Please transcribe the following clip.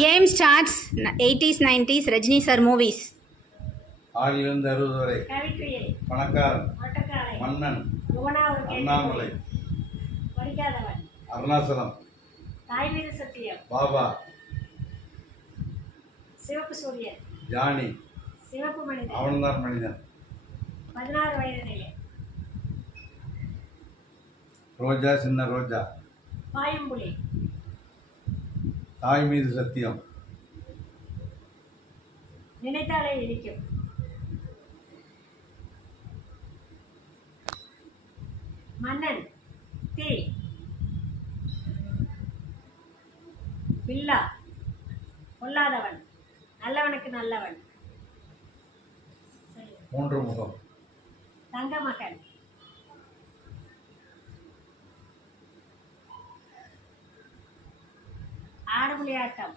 Game starts 80s, 90s, Rajini sir movies. ஆறிலிருந்து 60 வரை. பணக்காரன், மன்னன், அண்ணாமலை, அருணாசலம், தாய் மீது சத்தியம், பாபா, சிவப்பு சூரியன், ஜானி, சிவப்பு மனிதன், அவன்தான் மனிதன், 16 வயதிலே, ரோஜா சின்ன ரோஜா, பாயும்புலி, தாய் மீது சத்தியம், நினைத்தாலே இனிக்கும், மன்னன், தீ, பில்லா, பொல்லாதவன், நல்லவனுக்கு நல்லவன், மூன்று முகம், தங்க மகன், ஆடுபுலி ஆட்டம்,